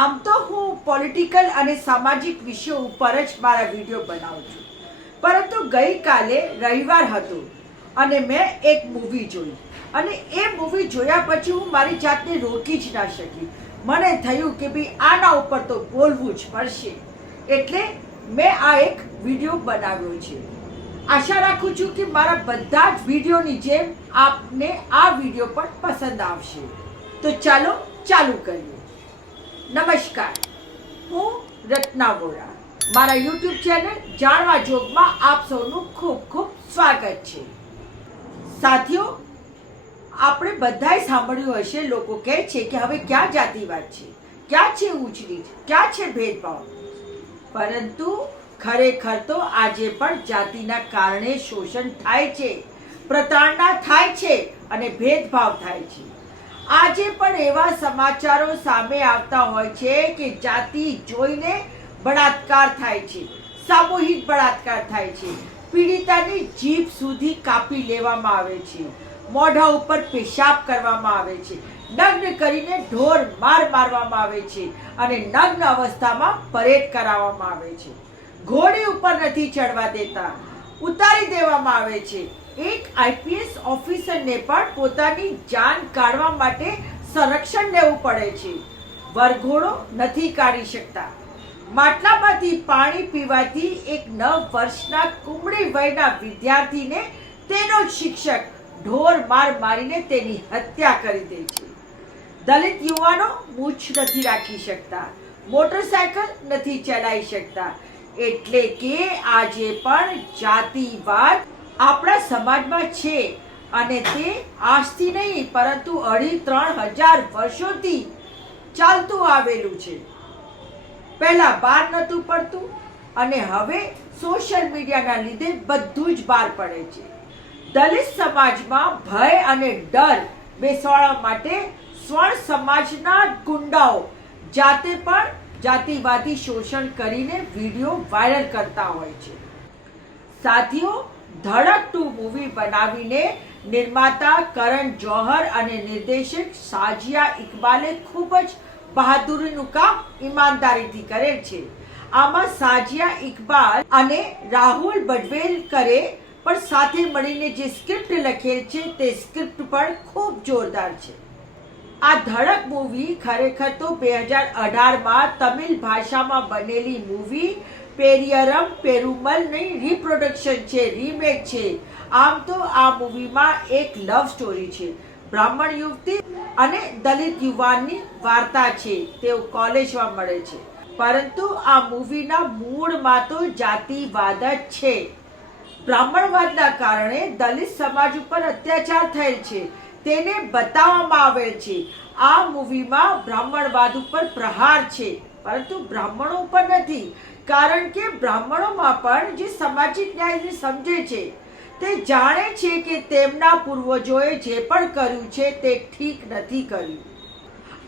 આમ તો હું પોલિટિકલ અને સામાજિક વિષયો ઉપર જ મારા વીડિયો બનાવું છું. પરંતુ ગઈકાલે રવિવાર હતો અને મેં એક મૂવી જોઈ. અને એ મૂવી જોયા પછી હું મારી જાતને રોકી જ ના શકી. મને થયું કે ભાઈ આના ઉપર તો બોલવું જ પડશે. એટલે મેં આ એક વીડિયો બનાવ્યો છે. આશા રાખું છું કે મારા બધા જ વિડીયોની જેમ આપને આ વીડિયો પણ પસંદ આવશે. તો ચાલો ચાલુ કરીએ. નમસ્કાર. હું રત્ના વોરા. મારા યુટ્યુબ ચેનલ જાણવા જોગમાં આપ સૌનું ખૂબ ખૂબ સ્વાગત છે. સાથીઓ, આપણે બધાય સાંભળ્યું હશે, લોકો કહે છે કે હવે ક્યાં જાતિવાદ છે? ક્યાં છે ઊંચ નીચ ક્યાં છે ભેદભાવ? પરંતુ ખરેખર તો આજે પણ જાતિના કારણે શોષણ થાય છે પ્રતાડના થાય છે અને ભેદભાવ થાય છે. આજે પણ એવા સમાચારો સામે આવતા હોય છે કે જાતિ જોઈને બળાત્કાર થાય છે, સામૂહિક બળાત્કાર થાય છે, પીડિતાની જીભ સુધી કાપી લેવામાં આવે છે, મોઢા ઉપર પેશાબ કરવામાં આવે છે, નગ્ન કરીને ઢોર માર મારવામાં આવે છે અને નગ્ન અવસ્થામાં પરેડ કરાવવામાં આવે છે. ઘોડી ઉપર નથી ચડવા દેતા, ઉતારી દેવામાં આવે છે. એક આઈપીએસ ઓફિસરને પણ પોતાની જાન કાઢવા માટે સંરક્ષણ લેવું પડે છે. વરઘોડો નથી કાઢી શકતા. માટલામાંથી પાણી પીવાથી એક નવ વર્ષના કુમળી વયના વિદ્યાર્થીને તેનો જ શિક્ષક ઢોર માર મારીને તેની હત્યા કરી દે છે. દલિત યુવાનો મૂછ નથી રાખી શકતા, મોટરસાયકલ નથી ચલાવી શકતા, એટલે કે આજે પણ જાતિવાદ આપણા સમાજમાં છે અને તે આજથી નહીં, પરંતુ અઢી ત્રણ હજાર વર્ષોથી ચાલતું આવેલું છે. પહેલા બહાર નહોતું પડતું અને હવે સોશિયલ મીડિયાના લીધે બધું જ બહાર પડે છે. દલિત સમાજમાં ભય અને ડર બેસાડવા માટે સ્વર્ણ સમાજના ગુંડાઓ જાતે પણ જાતિવાદી શોષણ કરીને વીડિયો વાયરલ કરતા હોય છે. સાથીઓ ધડક ટુ મૂવી બનાવીને નિર્માતા કરણ જોહર અને નિર્દેશક સાજિયા ઇકબાલે ખૂબ જ બહાદુરીનું કામ ઈમાનદારીથી કરેલ છે. આમાં સાજિયા ઇકબાલ અને રાહુલ બડવેલકરે પણ સાથે મળીને જે સ્ક્રિપ્ટ લખેલ છે તે સ્ક્રિપ્ટ પણ ખૂબ જોરદાર છે. આ ધડક મૂવી ખરેખર તો બે હજાર અઢારમાં તમિલ ભાષામાં બનેલી મૂવી પેરિયરમ પેરુમલની રિપ્રોડક્શન છે રીમેક છે. આમ તો આ મૂવીમાં એક લવ સ્ટોરી છે. બ્રાહ્મણ યુવતી અને દલિત યુવાનની વાર્તા છે. તેઓ કોલેજમાં મળે છે. પરંતુ આ મૂવીના મૂળમાં તો જાતિવાદ જ છે. બ્રાહ્મણવાદના કારણે દલિત સમાજ ઉપર અત્યાચાર થયેલ છે. તેને બતાવવામાં આવેલ છે. આ મૂવીમાં બ્રાહ્મણવાદ ઉપર પ્રહાર છે. પરંતુ બ્રાહ્મણો ઉપર નથી. કારણ કે બ્રાહ્મણોમાં પણ જે સામાજિક ન્યાયને સમજે છે, તે જાણે છે કે તેમના પૂર્વજોએ જે પણ કર્યું છે, તે ઠીક નથી કર્યું.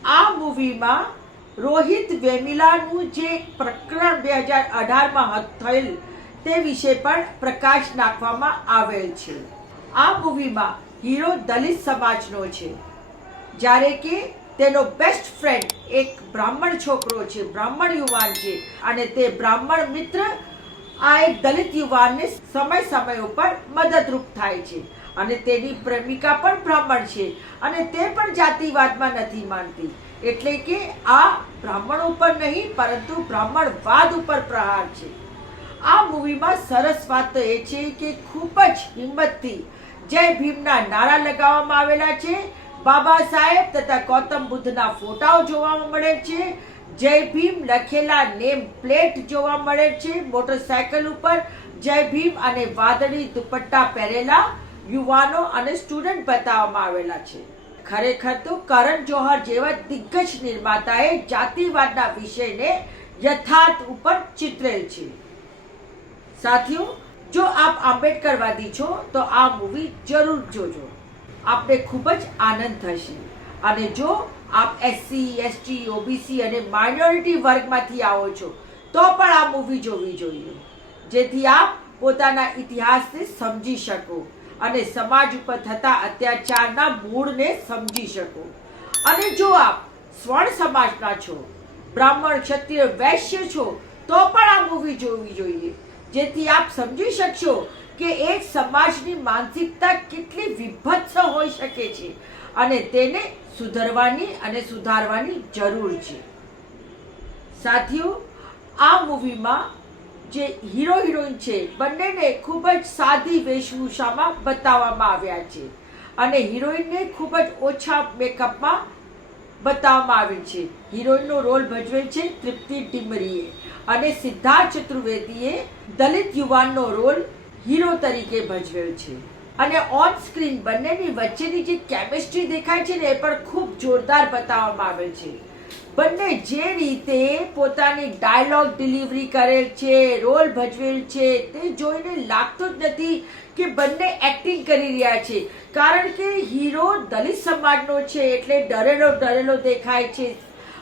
આ મૂવીમાં રોહિત વેમિલાનું જે પ્રકરણ બે હજાર અઢારમાં થયેલ, તે વિશે પણ પ્રકાશ નાખવામાં આવેલ છે. આ મૂવીમાં હીરો દલિત સમાજનો છે. જ્યારે કે તેનો બેસ્ટ ફ્રેન્ડ એક બ્રાહ્મણ છોકરો છે, બ્રાહ્મણ યુવાન છે અને તે બ્રાહ્મણ મિત્ર આ એક દલિત યુવાનને સમય સમય ઉપર મદદરૂપ થાય છે અને તેની પ્રેમિકા પણ બ્રાહ્મણ છે અને તે પણ જાતિવાદમાં નથી માનતી. એટલે કે આ બ્રાહ્મણ ઉપર નહીં, પરંતુ બ્રાહ્મણવાદ ઉપર પ્રહાર છે. આ મૂવીમાં સરસ વાત તો એ છે કે ખૂબ જ હિંમતથી જય ભીમના નારા લગાવવામાં આવેલા છે. બાબા સાહેબ તથા ગૌતમ બુદ્ધના ફોટાઓ જોવા મળે છે. જય ભીમ લખેલા નેમ પ્લેટ જોવા મળે છે. મોટરસાયકલ ઉપર જય ભીમ અને વાદળી દુપટ્ટા પહેરેલા યુવાનો અને સ્ટુડન્ટ બતાવવામાં આવેલા છે. ખરેખર તો કરણ જોહર જેવા દિગ્ગજ નિર્માતાએ જાતિવાદના વિષયને યથાર્થ ઉપર ચિતરેલ છે. સાથીઓ જો આપ આંબેડકરવાદી છો તો આ મૂવી જરૂર જોજો. આપને ખૂબ જ આનંદ થશે. અને જો આપ એસસી એસટી ઓબીસી અને માઇનોરિટી વર્ગમાંથી આવો છો, તો પણ આ મૂવી જોવી જોઈએ. જેથી આપ પોતાના ઇતિહાસને સમજી શકો અને સમાજ ઉપર થતા અત્યાચારના મૂળને સમજી શકો. અને જો આપ સ્વર્ણ સમાજના છો, બ્રાહ્મણ, ક્ષત્રિય, વૈશ્ય છો, તો પણ આ મૂવી જોવી જોઈએ. જેથી આપ સમજી શકશો કે એક સમાજની માનસિકતા કેટલી વિભત્સ હોઈ શકે છે અને તેને સુધરવાની અને સુધારવાની જરૂર છે. સાથીઓ, આ મૂવીમાં જે હીરો હિરોઈન છે, બંનેને ખૂબ જ સાદી વેશભૂષામાં બતાવવામાં આવ્યા છે અને હિરોઈનને ખૂબ જ ઓછા મેકઅપમાં બતાવવામાં આવી છે. હિરોઈનનો રોલ ભજવેલ છે તૃપ્તિ ડિમરીએ અને સિદ્ધાર્થ ચતુર્વેદીએ દલિત યુવાનનો રોલ હીરો તરીકે ભજવ્યો છે. અને ઓન સ્ક્રીન બંનેની વચ્ચેની જે કેમિસ્ટ્રી દેખાય છે ને એ પણ ખૂબ જોરદાર બતાવવામાં આવે છે. બંને જે રીતે પોતાની ડાયલોગ ડિલિવરી કરેલ છે રોલ ભજવેલ છે, તે જોઈને લાગતું જ નથી કે બંને એક્ટિંગ કરી રહ્યા છે. કારણ કે હીરો દલિત સમાજનો છે એટલે ડરેલો ડરેલો દેખાય છે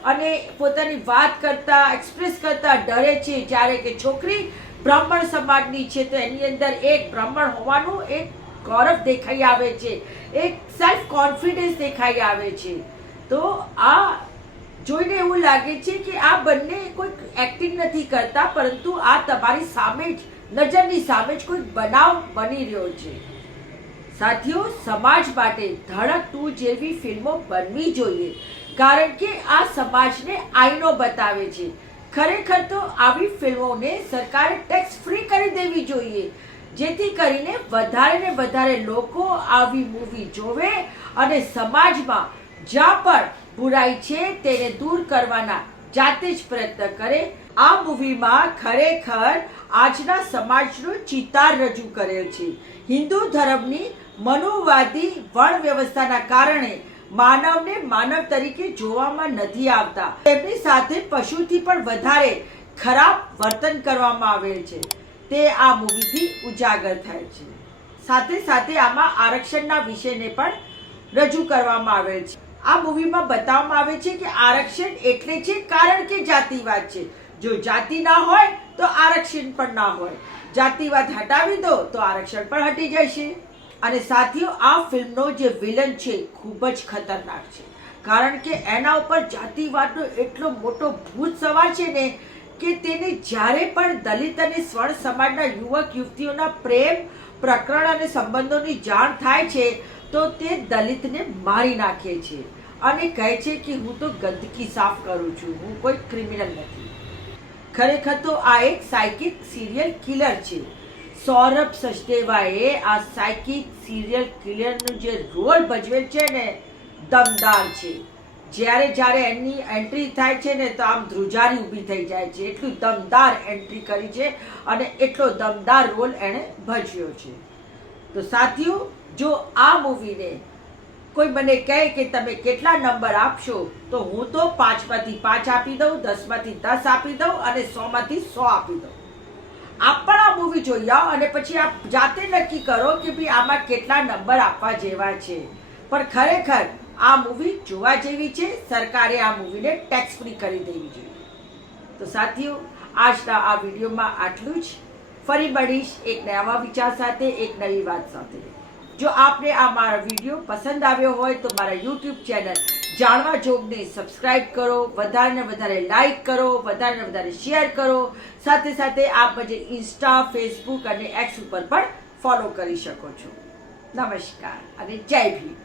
અને પોતાની વાત કરતા એક્સપ્રેસ કરતા ડરે છે. જ્યારે કે છોકરી બ્રાહ્મણ સમાજની છે તો એની અંદર એક બ્રાહ્મણ હોવાનું એક ગૌરવ દેખાઈ આવે છે. એક સેલ્ફ કોન્ફિડન્સ દેખાઈ આવે છે. તો આ જોઈને એવું લાગે છે કે આ બંને કોઈ એક્ટિંગ નથી કરતા, પરંતુ આ તમારી સામે જ, નજરની સામે જ કોઈ બનાવ બની રહ્યો છે. સાથીઓ, સમાજ માટે ધડક ટુ જેવી ફિલ્મો બનવી જોઈએ, કારણ કે આ સમાજને આઈનો બતાવે છે. ખરેખર તો આવી ફિલ્મોને સરકારે ટેક્સ ફ્રી કરી દેવી જોઈએ. જેથી કરીને વધારે ને વધારે લોકો આવી મૂવી જોવે અને સમાજમાં જ્યાં પણ બુરાઈ છે તેને દૂર કરવાના જાતે જ પ્રયત્ન કરે. આ મૂવીમાં ખરેખર આજના સમાજનું ચિતાર રજૂ કરેલ છે. હિન્દુ ધર્મની મનુવાદી વણ વ્યવસ્થાના કારણે માનવને માનવ તરીકે જોવામાં નથી આવતા. તેમની સાથે પશુથી પણ વધારે ખરાબ વર્તન કરવામાં આવેલ છે. તે આ મૂવીથી ઉજાગર થાય છે. સાથે સાથે આમાં આરક્ષણના વિષયને પણ રજૂ કરવામાં આવેલ છે. આ મૂવીમાં બતાવવામાં આવે છે કે આરક્ષણ એટલે છે કારણ કે જાતિવાદ છે. જો જાતિ ના હોય તો આરક્ષણ પણ ના હોય. જાતિવાદ હટાવી દો તો આરક્ષણ પણ હટી જશે. અને સાથીઓ, આ ફિલ્મનો જે વિલન છે ખૂબ જ ખતરનાક છે. કારણ કે એના ઉપર જાતિવાદનો એટલો મોટો ભૂત સવાર છે ને કે તેને જ્યારે પણ દલિત અને સ્વર્ણ સમાજના યુવક, યુવતીઓના પ્રેમ, પ્રકરણ અને સંબંધોની જાણ થાય છે, તો તે દલિતને મારી નાખે છે અને કહે છે કે હું તો ગંદકી સાફ કરું છું, હું કોઈ ક્રિમિનલ નથી. ખરેખર તો આ એક સાયકિક સિરિયલ કિલર છે. સૌરભ સચદેવાએ આ સાયકિક સિરિયલ કિલરનો જે રોલ ભજવેલ છે ને, દમદાર છે. જ્યારે જ્યારે એની એન્ટ્રી થાય છે ને, તો આમ ધ્રુજારી ઊભી થઈ જાય છે. એટલું દમદાર એન્ટ્રી કરી છે અને એટલો દમદાર રોલ એણે ભજવ્યો છે. તો સાથીઓ, જો આ મૂવીને કોઈ મને કહે કે તમે કેટલા નંબર આપશો, તો હું તો પાંચમાંથી પાંચ આપી દઉં, દસમાંથી દસ આપી દઉં અને સોમાંથી સો આપી દઉં. આપ પણ આ મૂવી જોઈ આવો અને પછી આપ જાતે નક્કી કરો કે ભાઈ આમાં કેટલા નંબર આપવા જેવા છે. પણ ખરેખર આ મૂવી જોવા જેવી છે, સરકારે આ મૂવીને ટેક્સ ફ્રી કરી દેવી જોઈએ. તો સાથીઓ, આજના આ વિડીયોમાં આટલું જ. ફરી મળીશ એક નવા વિચાર સાથે, એક નવી વાત સાથે. જો આપને આ મારો વીડિયો પસંદ આવ્યો હોય તો મારા યુટ્યુબ ચેનલ જાણવા જોગને સબસ્ક્રાઇબ કરો, વધારે વધારે લાઈક કરો, વધારે વધારે શેર કરો. સાથે સાથે આપ મને ઇન્સ્ટા ફેસબુક અને એક્સ ઉપર પણ ફોલો કરી શકો છો. નમસ્કાર અને જય ભીમ.